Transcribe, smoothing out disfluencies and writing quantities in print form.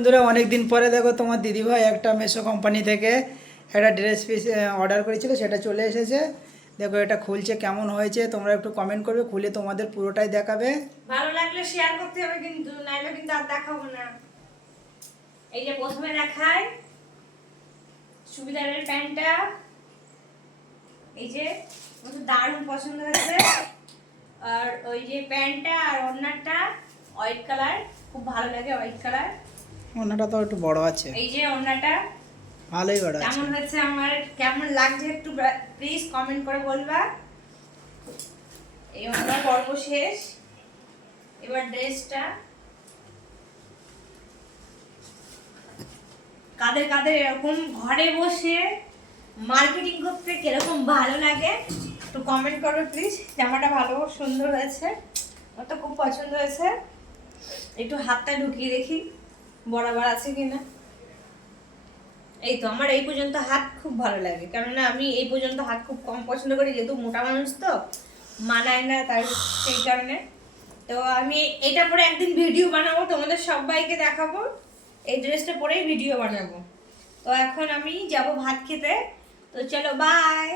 বন্ধুরা অনেকদিন পরে দেখো তোমার দিদিভাই একটা মেশো কোম্পানি থেকে একটা ড্রেস পিস অর্ডার করেছিল, সেটা চলে এসেছে। দেখো এটা খুলছে, কেমন হয়েছে তোমরা একটু কমেন্ট করবে, খুলে তোমাদের পুরোটাই দেখাবে। ভালো লাগলে শেয়ার করতে হবে, কিন্তু নাইলে কিন্তু আর দেখাবো না। এই যে প্রথমে দেখায় সুবিধারের প্যান্টটা, এই যে আমার দারুণ পছন্দ হয়েছে। আর ওই যে প্যান্টটা আর ওড়নাটা হোয়াইট কালার, খুব ভালো লাগে হোয়াইট কালার। ওনাটা তো একটু বড় আছে, এই যে ওড়নাটা ভালোই বড় আছে। কেমন হয়েছে, আমার কেমন লাগছে একটু প্লিজ কমেন্ট করে বলবা। এই ওড়নার পর্ব শেষ, এবার ড্রেসটা। কাদের কাদের এরকম ঘরে বসে মার্কেটিং করতে কিরকম ভালো লাগে একটু কমেন্ট করো প্লিজ। জামাটা ভালো সুন্দর হয়েছে, আমার তো খুব পছন্দ হয়েছে। একটু হাতটা ঢুকিয়ে দেখি বরাবর আছে কিনা। এই তো আমার এই পর্যন্ত হাত খুব ভালো লাগে, কেননা আমি এই পর্যন্ত হাত খুব কম পছন্দ করি, যেহেতু মোটা মানুষ তো মানায় না, তার সেই কারণে। তো আমি এটা পরে একদিন ভিডিও বানাবো, তোমাদের সবাইকে দেখাবো। এই ড্রেসটা পরেই ভিডিও বানাবো। তো এখন আমি যাব ভাত খেতে, তো চলো বাই।